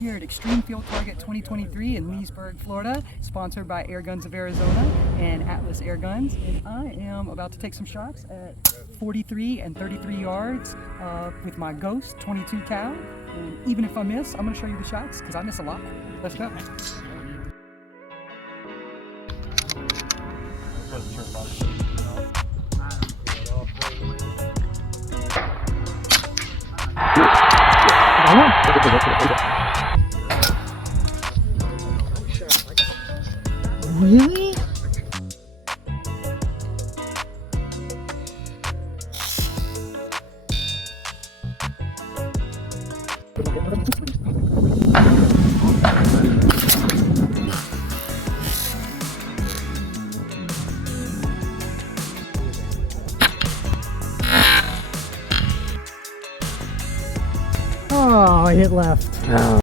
Here at Extreme Field Target 2023 in Leesburg, Florida, sponsored by Airguns of Arizona and Atlas Airguns. And I am about to take some shots at 43 and 33 yards with my Ghost 22 cal. And even if I miss, I'm going to show you the shots because I miss a lot. Let's go. Really? Oh, I hit left. Oh.